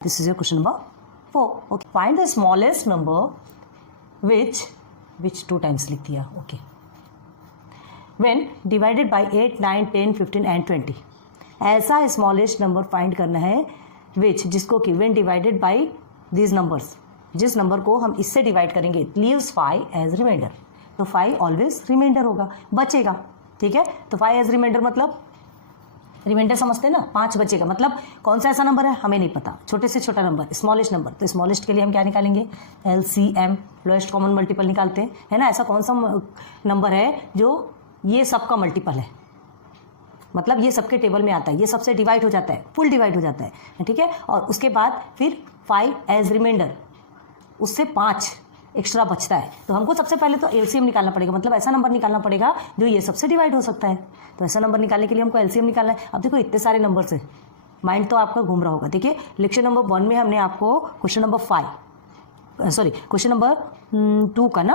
This is your question number 4. Okay. Find the smallest number which 2 times लिख दिया. Okay. When divided by 8, 9, 10, 15 and 20. ऐसा smallest number find करना है which जिसको कि when divided by these numbers, जिस number को हम इससे डिवाइड करेंगे leaves 5 as remainder. तो 5 ऑलवेज रिमाइंडर होगा, बचेगा. ठीक है, तो 5 एज रिमाइंडर मतलब रिमाइंडर समझते हैं ना, 5 बचेगा. मतलब कौन सा ऐसा नंबर है हमें नहीं पता, छोटे से छोटा नंबर, स्मॉलेस्ट नंबर. तो स्मॉलेस्ट के लिए हम क्या निकालेंगे, LCM, लोएस्ट कॉमन मल्टीपल निकालते हैं, है ना. ऐसा कौन सा नंबर है जो ये सबका मल्टीपल है, मतलब ये सबके टेबल में आता है, ये सबसे डिवाइड हो जाता है, फुल डिवाइड हो जाता है. ठीक है, और उसके बाद फिर 5 एज रिमाइंडर, उससे 5 एक्स्ट्रा बचता है. तो हमको सबसे पहले तो LCM निकालना पड़ेगा, मतलब ऐसा नंबर निकालना पड़ेगा जो ये सबसे डिवाइड हो सकता है. तो ऐसा नंबर निकालने के लिए हमको LCM निकालना है. अब देखो इतने सारे नंबर से माइंड तो आपका घूम रहा होगा. देखिए लेक्चर नंबर 1 में हमने आपको क्वेश्चन नंबर 2 का ना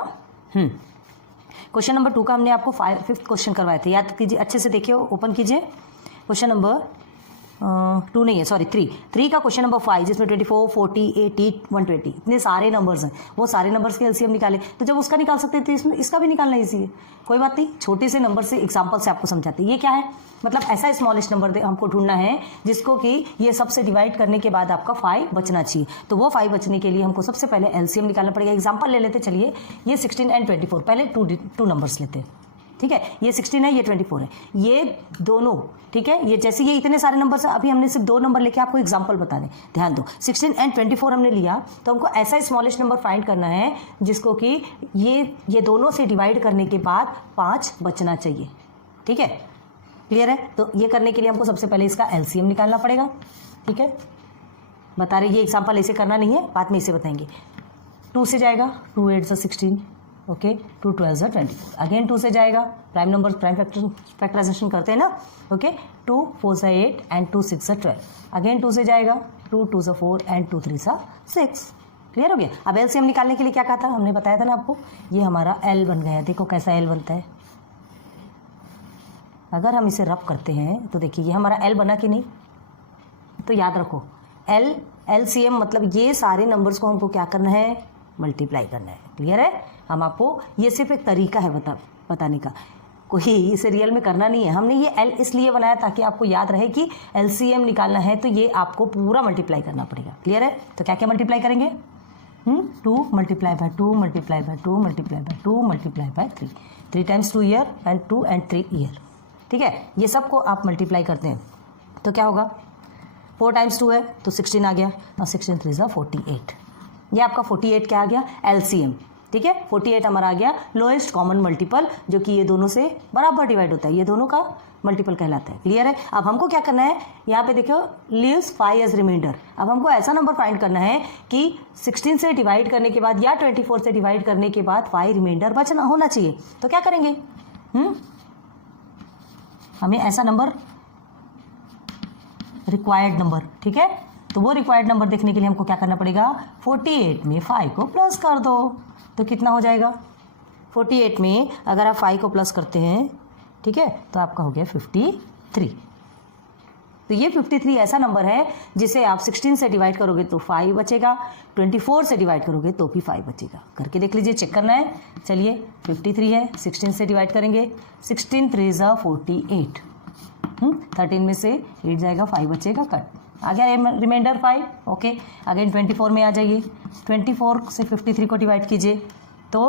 क्वेश्चन नंबर 2 का हमने आपको 5th क्वेश्चन करवाए थे, याद कीजिए, अच्छे से देखिए, ओपन कीजिए. क्वेश्चन नंबर 2 नहीं है, सॉरी 3 का क्वेश्चन नंबर 5 जिसमें 24, 40, 80, 120 इतने सारे नंबर्स हैं. वो सारे नंबर्स के LCM निकाले. तो जब उसका निकाल सकते थे इसमें इसका भी निकालना ईजी है. कोई बात नहीं, छोटे से नंबर से एग्जांपल से आपको समझाते हैं. ये क्या है, मतलब ऐसा स्मॉलेस्ट नंबर हमको ढूंढना है जिसको कि ये सबसे डिवाइड करने के बाद आपका 5 बचना चाहिए. तो वो 5 बचने के लिए हमको सबसे पहले LCM निकालना पड़ेगा. एग्जाम्पल ले लेते, चलिए ये 16 एंड 24, पहले 2 नंबर्स लेते हैं. ठीक है, ये 16 है, ये 24 है, ये दोनों. ठीक है, ये जैसे ये इतने सारे नंबर से अभी हमने सिर्फ 2 नंबर लेके आपको एग्जांपल बता दें. ध्यान दो, 16 एंड 24 हमने लिया, तो हमको ऐसा स्मॉलेस्ट नंबर फाइंड करना है जिसको कि ये दोनों से डिवाइड करने के बाद 5 बचना चाहिए. ठीक है, क्लियर है. तो ये करने के लिए हमको सबसे पहले इसका LCM निकालना पड़ेगा. ठीक है, बता रहे ये एग्जाम्पल ऐसे करना नहीं है, बाद में इसे बताएंगे. 2 से जाएगा, 2 8 से 16, ओके, 2 12 से 24. अगेन 2 से जाएगा, प्राइम नंबर प्राइम फैक्टराइजेशन करते हैं ना. ओके, 2 4 से 8 एंड 2 6 से 12. अगेन 2 से जाएगा, 2 2 से 4 एंड 2 3 से 6. क्लियर हो गया. अब LCM निकालने के लिए क्या कहा था, हमने बताया था ना आपको, ये हमारा L बन गया. देखो कैसा L बनता है. अगर हम इसे रब करते हैं तो देखिए ये हमारा L बना कि नहीं. तो याद रखो LCM मतलब ये सारे नंबर्स को हमको क्या करना है, मल्टीप्लाई करना है. क्लियर है. हम आपको ये सिर्फ एक तरीका है बताने का, कोई इसे रियल में करना नहीं है. हमने ये L इसलिए बनाया ताकि आपको याद रहे कि LCM निकालना है तो ये आपको पूरा मल्टीप्लाई करना पड़ेगा. क्लियर है. तो क्या क्या मल्टीप्लाई करेंगे, 2 multiply by 2 multiply by 2 multiply by 2 multiply by 3 times 2 year and 2 and 3 year. ठीक है, ये सब को आप मल्टीप्लाई करते हैं तो क्या होगा, 4 टाइम्स 2 है तो 16 आ गया, और 16 3 ज़ा 48. ये आपका 48 क्या आ गया, LCM. ठीक है, 48 हमारा आ गया लोएस्ट कॉमन मल्टीपल, जो कि ये दोनों से बराबर डिवाइड होता है, ये दोनों का मल्टीपल कहलाता है. क्लियर है. अब हमको क्या करना है, यहाँ पे देखो लीव्स 5 एज रिमाइंडर. अब हमको ऐसा नंबर फाइंड करना है कि 16 से डिवाइड करने के बाद या 24 से डिवाइड करने के बाद 5 रिमाइंडर बचना होना चाहिए. तो क्या करेंगे, हमें ऐसा नंबर रिक्वायर्ड नंबर. ठीक है, तो वो रिक्वायर्ड नंबर देखने के लिए हमको क्या करना पड़ेगा, 48 में 5 को प्लस कर दो. तो कितना हो जाएगा, 48 में अगर आप 5 को प्लस करते हैं, ठीक है, तो आपका हो गया 53. तो ये 53 ऐसा नंबर है जिसे आप 16 से डिवाइड करोगे तो 5 बचेगा, 24 से डिवाइड करोगे तो भी 5 बचेगा. करके देख लीजिए, चेक करना है. चलिए 53 है, 16 से डिवाइड करेंगे, 16 3 ज़ा 48, 13 में से 8 जाएगा, 5 बचेगा, कट आ गया रिमाइंडर 5. ओके, अगेन 24 में आ जाइए, 24 से 53 को डिवाइड कीजिए तो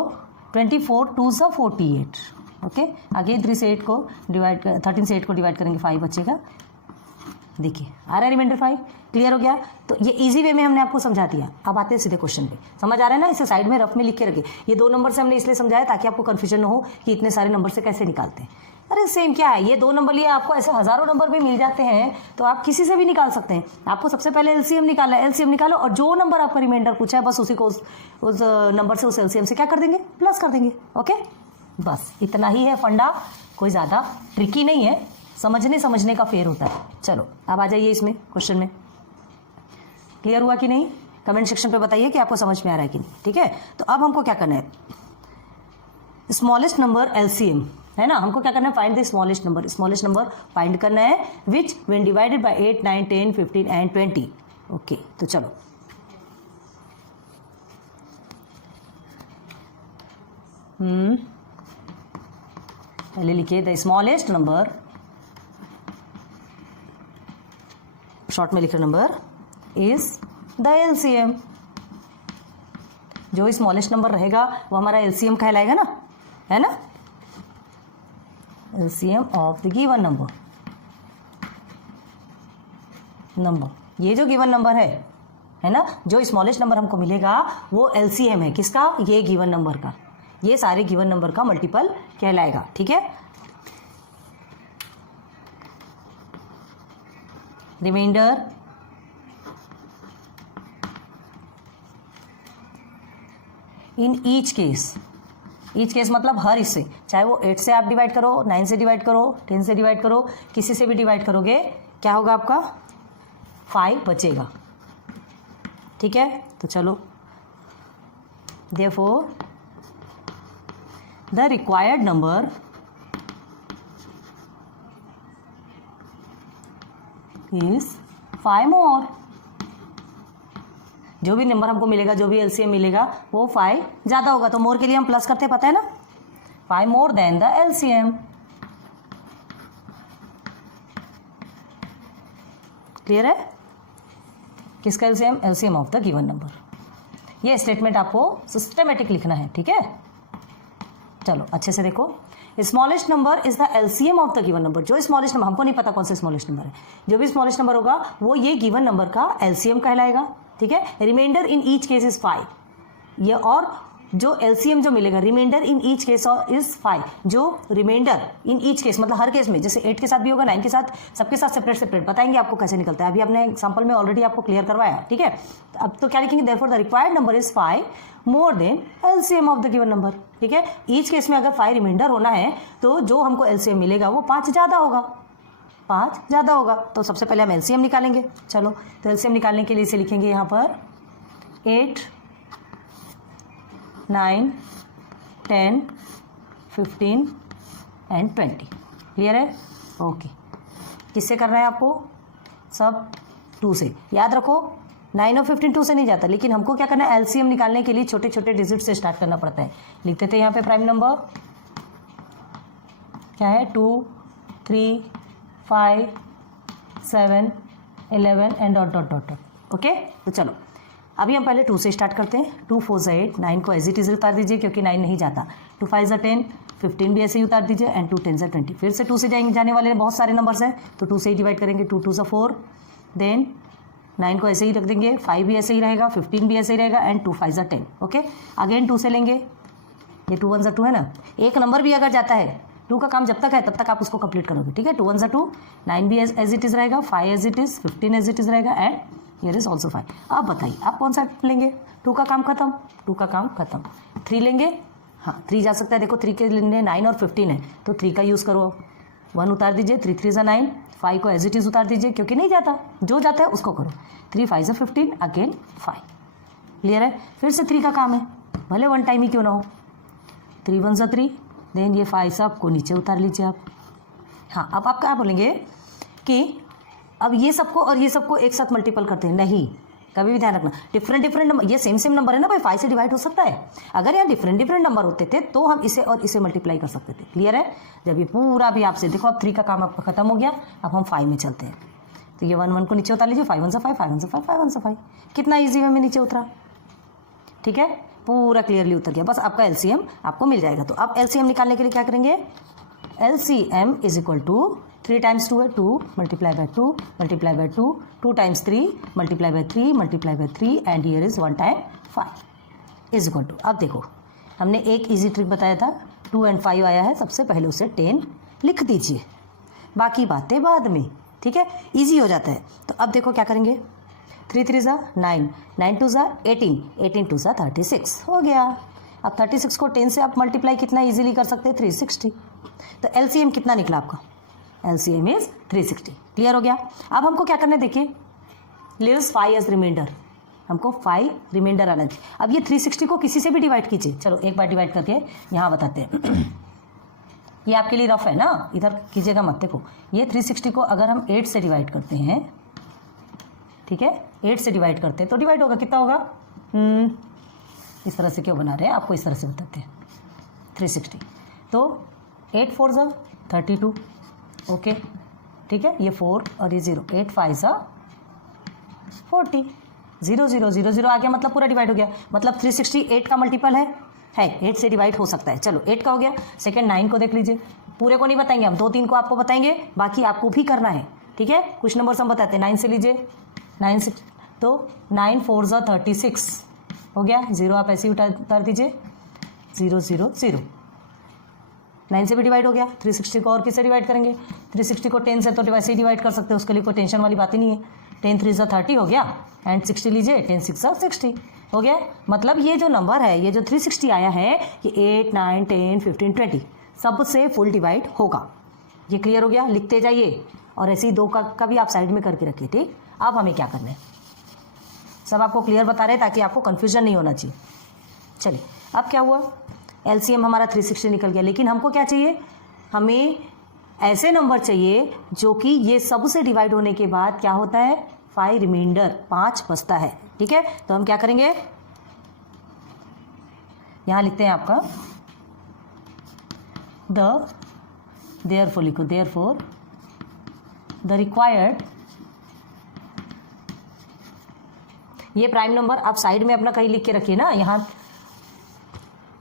24 2 ज़ा 48. ओके, अगेन 3 से 8 को डिवाइड 13 से 8 को डिवाइड करेंगे, 5 बचेगा. देखिए आ रहा है रिमाइंडर 5. क्लियर हो गया. तो ये इजी वे में हमने आपको समझा दिया. अब आते हैं सीधे क्वेश्चन पे. समझ आ रहा है ना, इसे साइड में रफ में लिख के रखिए. ये 2 नंबर से हमने इसलिए समझाया ताकि आपको कन्फ्यूजन न हो कि इतने सारे नंबर से कैसे निकालते हैं. अरे सेम क्या है, ये 2 नंबर लिए आपको ऐसे हज़ारों नंबर भी मिल जाते हैं, तो आप किसी से भी निकाल सकते हैं. आपको सबसे पहले LCM निकालना है, LCM निकालो और जो नंबर आपका रिमाइंडर पूछा है बस उसी को उस नंबर से उस LCM से क्या कर देंगे, प्लस कर देंगे. ओके, बस इतना ही है फंडा, कोई ज़्यादा ट्रिकी नहीं है, समझने का फेर होता है. चलो अब आ जाइए इसमें क्वेश्चन में. क्लियर हुआ कि नहीं, कमेंट सेक्शन पे बताइए कि आपको समझ में आ रहा है कि नहीं. ठीक है, तो अब हमको क्या करना है, स्मॉलेस्ट नंबर LCM है ना. हमको क्या करना है, find the smallest number. Smallest number find करना है विच when divided by 8 9 10 15 and 20. Okay, तो चलो पहले लिखिए द स्मॉलेस्ट नंबर, शॉर्ट में लिख रहे नंबर इज द एलसीएम। जो स्मॉलेस्ट नंबर रहेगा वो हमारा एलसीएम कहलाएगा ना, है ना, LCM of the given number. ये जो गिवन नंबर है ना, जो स्मॉलेस्ट नंबर हमको मिलेगा वो एलसीएम है किसका, ये गिवन नंबर का, ये सारे गिवन नंबर का मल्टीपल कहलाएगा। ठीक है, remainder in each case, each case मतलब हर हिस्से, चाहे वो 8 से आप डिवाइड करो, 9 से डिवाइड करो, 10 से डिवाइड करो, किसी से भी डिवाइड करोगे क्या होगा आपका 5 बचेगा। ठीक है, तो चलो therefore the required number is 5 मोर। जो भी नंबर हमको मिलेगा, जो भी एलसीएम मिलेगा वो 5 ज़्यादा होगा, तो मोर के लिए हम प्लस करते हैं, पता है ना, 5 more than the LCM. Clear है, किसका LCM, LCM of the given number. ये स्टेटमेंट आपको सिस्टमेटिक लिखना है। ठीक है, चलो अच्छे से देखो, smallest number is the LCM of the given number. जो स्मॉलेस्ट नंबर, हमको नहीं पता कौन सा स्मॉलेस्ट नंबर है, जो भी स्मॉलेस्ट नंबर होगा वो ये गिवन नंबर का एलसीएम कहलाएगा। ठीक है, remainder in each case is 5, ये और जो एलसीएम जो मिलेगा remainder in each case is 5, जो रिमाइंडर इन ईच केस मतलब हर केस में, जैसे 8 के साथ भी होगा, 9 के साथ, सबके साथ सेपरेट सेपरेट बताएंगे आपको कैसे निकलता है। अभी आपने एग्जांपल में ऑलरेडी आपको क्लियर करवाया। ठीक है, अब तो क्या लिखेंगे, therefore the required number is 5 more than LCM of the given number. ठीक है, ईच केस में अगर 5 रिमाइंडर होना है तो जो हमको एलसीएम मिलेगा वो 5 ज़्यादा होगा, 5 ज़्यादा होगा। तो सबसे पहले हम एलसीएम निकालेंगे। चलो, तो एलसीएम निकालने के लिए इसे लिखेंगे यहाँ पर 8, 9, 10, 15 एंड 20। क्लियर है, ओके। किससे करना है आपको, सब 2 से। याद रखो 9 और 15 2 से नहीं जाता, लेकिन हमको क्या करना है, एलसीएम निकालने के लिए छोटे छोटे डिजिट से स्टार्ट करना पड़ता है। लिखते थे यहाँ पे प्राइम नंबर क्या है, 2, 3, 5, 7, 11 and dot dot dot dot. Okay, तो चलो अभी हम पहले 2 से स्टार्ट करते हैं। 2 4 8, 9 को एज इट इज उतार दीजिए क्योंकि 9 नहीं जाता। 2 5 10, 15 भी ऐसे ही उतार दीजिए, एंड 2 10 20। फिर से 2 से जाने वाले बहुत सारे नंबर्स हैं, तो 2 से ही डिवाइड करेंगे। 2 2 4, देन 9 को ऐसे ही रख देंगे, 5 भी ऐसे ही रहेगा, 15 भी ऐसे ही रहेगा, एंड 2 5 10। ओके, अगेन 2 से लेंगे, ये 2 1 2 है ना, एक नंबर भी अगर जाता है 2 का काम जब तक है तब तक आप उसको कंप्लीट करोगे। ठीक है, 2 1 2, 9 भी एज इट इज रहेगा, 5 as it is, 15 as it is रहेगा, एंड हियर इज ऑल्सो 5। अब बताइए आप कौन सा लेंगे, 2 का काम खत्म, 2 का काम खत्म। 3 लेंगे, हाँ 3 जा सकता है, देखो 3 के लिए 9 और 15 है तो 3 का यूज़ करो। 1 उतार दीजिए, 3 3 9, 5 को एज इट इज उतार दीजिए क्योंकि नहीं जाता, जो जाता है उसको करो। 3 5 15, अगेन 5। क्लियर है, फिर से 3 का काम है, भले 1 टाइम ही क्यों ना हो। 3 1 3, देन ये 5 सब को नीचे उतार लीजिए आप। हाँ, अब आप क्या बोलेंगे कि अब ये सबको और ये सबको एक साथ मल्टीपल करते हैं, नहीं, कभी भी ध्यान रखना डिफरेंट नंबर, ये सेम नंबर है ना भाई, 5 से डिवाइड हो सकता है। अगर यहाँ डिफरेंट नंबर होते थे तो हम इसे और इसे मल्टीप्लाई कर सकते थे। क्लियर है, जब ये पूरा भी आपसे देखो, अब 3 का काम आपका खत्म हो गया, अब हम 5 में चलते हैं। तो ये 1 1 को नीचे उतार लीजिए, 5 1 से 5, 5 1 से 5, 5 1 से 5, कितना ईजी वे में नीचे उतरा। ठीक है, पूरा क्लियरली उतर गया, बस आपका एलसीएम आपको मिल जाएगा। तो अब एलसीएम निकालने के लिए क्या करेंगे, LCM is equal to 3 times 2 है 2, multiply by 2, multiply by 2, 2 times 3, multiply by 3, multiply by 3, and here is 1 time 5 is equal to. अब देखो हमने एक इजी ट्रिक बताया था, 2 एंड 5 आया है, सबसे पहले उसे 10 लिख दीजिए, बाकी बातें बाद में। ठीक है, इजी हो जाता है। तो अब देखो क्या करेंगे, 3 3 ज़ा 9, 9 2 ज़ा 18, 18 2 ज़ा 36 हो गया। अब 36 को 10 से आप मल्टीप्लाई कितना इजीली कर सकते हैं, 360। तो एलसीएम कितना निकला आपका, एलसीएम इज 360। क्लियर हो गया। अब हमको क्या करना है, देखिए लिव्स 5 एज रिमाइंडर, हमको 5 रिमाइंडर आना चाहिए। अब ये 360 को किसी से भी डिवाइड कीजिए, चलो एक बार डिवाइड करके यहाँ बताते हैं। ये आपके लिए रफ है ना, इधर कीजिएगा मत। देखो ये 360 को अगर हम 8 से डिवाइड करते हैं, ठीक है, 8 से डिवाइड करते हैं तो डिवाइड होगा, कितना होगा? इस तरह से क्यों बना रहे हैं, आपको इस तरह से बताते हैं। 360 तो 8 4 ज़ा 32, ओके ठीक है, ये 4 और ये 0, 8 5 ज़ा 40, 0 0 0 0 आ गया, मतलब पूरा डिवाइड हो गया। मतलब 360 8 का मल्टीपल है 8 से डिवाइड हो सकता है। चलो 8 का हो गया। सेकंड 9 को देख लीजिए, पूरे को नहीं बताएंगे हम, 2-3 को आपको बताएंगे, बाकी आपको भी करना है, ठीक है। कुछ नंबर हम बताते हैं। 9 से लीजिए, 9 से तो 9 4 ज़ा 36 हो गया, 0 आप ऐसे ही उतार दीजिए, 0 0 0, 9 से भी डिवाइड हो गया। 360 को और किससे डिवाइड करेंगे? 360 को 10 से तो वैसे ही डिवाइड कर सकते हैं, उसके लिए कोई टेंशन वाली बात ही नहीं है। 10 3 ज़ा 30 हो गया एंड 60 लीजिए, 10 6 ज़ा 60 हो गया। मतलब ये जो नंबर है, ये जो 360 आया है, ये 8 9 10 15 20 सबसे फुल डिवाइड होगा। ये क्लियर हो गया? लिखते जाइए और ऐसे ही 2 का भी आप साइड में करके रखिए, ठीक। अब हमें क्या करना है सब आपको क्लियर बता रहे हैं ताकि आपको कन्फ्यूजन नहीं होना चाहिए। चलिए अब क्या हुआ, एलसीएम हमारा 360 निकल गया, लेकिन हमको क्या चाहिए? हमें ऐसे नंबर चाहिए जो कि ये सब से डिवाइड होने के बाद क्या होता है, 5 रिमाइंडर 5 बचता है, ठीक है। तो हम क्या करेंगे, यहां लिखते हैं आपका देयरफॉर लिखो, देयरफॉर द रिक्वायर्ड, ये प्राइम नंबर आप साइड में अपना कहीं लिख के रखिए ना, यहाँ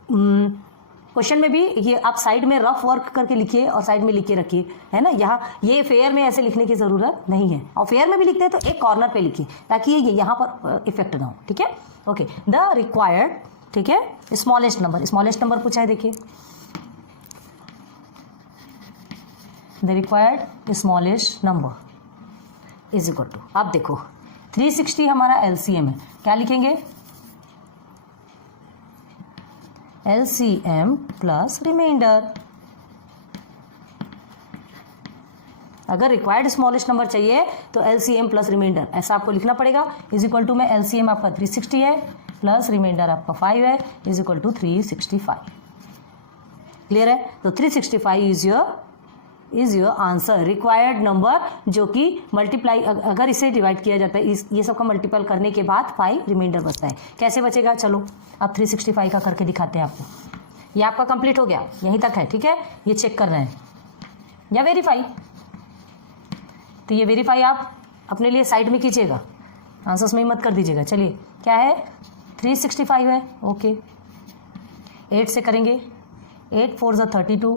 क्वेश्चन में भी ये आप साइड में रफ वर्क करके लिखिए और साइड में लिख के रखिए, है ना। यहाँ ये फेयर में ऐसे लिखने की ज़रूरत नहीं है, और फेयर में भी लिखते हैं तो एक कॉर्नर पे लिखिए ताकि ये यहाँ पर इफेक्ट ना हो, ठीक है। ओके, द रिक्वायर्ड, ठीक है, स्मॉलेस्ट नंबर पूछा है, देखिए the required smallest number is equal to, आप देखो 360 हमारा एलसीएम है, क्या लिखेंगे? LCM plus remainder. अगर रिक्वायर्ड स्मॉलेस्ट नंबर चाहिए तो एलसीएम प्लस रिमाइंडर ऐसा आपको लिखना पड़ेगा। इज इक्वल टू में एलसीएम आपका 360 है प्लस रिमाइंडर आपका 5 है, इज इक्वल टू 365। क्लियर है? तो 365 is your answer, required number, जो कि मल्टीप्लाई अगर इसे डिवाइड किया जाता है, ये सब का मल्टीपल करने के बाद 5 रिमाइंडर बचता है। कैसे बचेगा? चलो अब 365 का करके दिखाते हैं आपको। ये आपका कंप्लीट हो गया, यहीं तक है, ठीक है। ये चेक कर रहे हैं या वेरीफाई, तो ये वेरीफाई आप अपने लिए साइड में कीजिएगा, आंसर्स में ही मत कर दीजिएगा। चलिए क्या है, 365 है, ओके 8 से करेंगे, 8 4 ज़ा 32,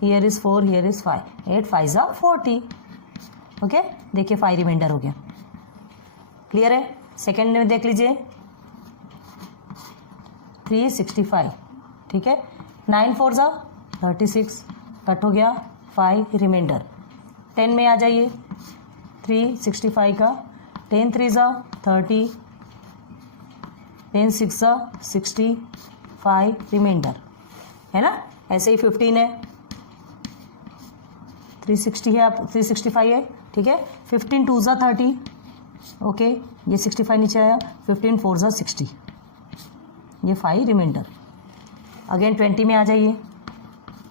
here is 4, here is 5, 8 5 ज़ा 40, ओके। देखिए 5 रिमाइंडर हो गया, क्लियर है। सेकेंड में देख लीजिए 365, ठीक है, 9 4 ज़ा 36 कट हो गया, 5 रिमाइंडर। 10 में आ जाइए, 365 का 10 3 ज़ा 30, 10 6 ज़ा 60, 5 रिमाइंडर, है ना। ऐसे ही 15 है, 360 है, 365 है, ठीक है। 15 2 ज़ा 30, ओके, ये 65 नीचे आया, 15 4 ज़ा 60, ये 5 रिमाइंडर। अगेन 20 में आ जाइए,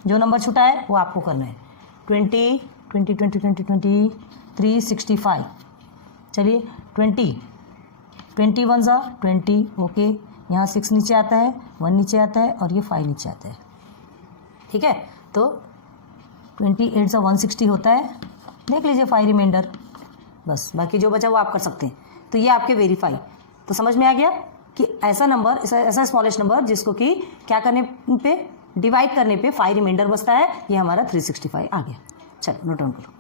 जो नंबर छूटा है वो आपको करना है। 20 20 20 20 20 365, चलिए 20 21 ज़ा 20, ओके, यहाँ 6 नीचे आता है, 1 नीचे आता है और ये 5 नीचे आता है, ठीक है। तो 28 ज़ा 160 होता है, देख लीजिए 5 रिमाइंडर, बस बाकी जो बचा वो आप कर सकते हैं। तो ये आपके वेरीफाई, तो समझ में आ गया कि ऐसा नंबर, ऐसा स्मॉलेस्ट नंबर जिसको कि क्या करने पे, डिवाइड करने पे 5 रिमाइंडर बचता है, ये हमारा 365 आ गया। चलो नोट डाउन करो।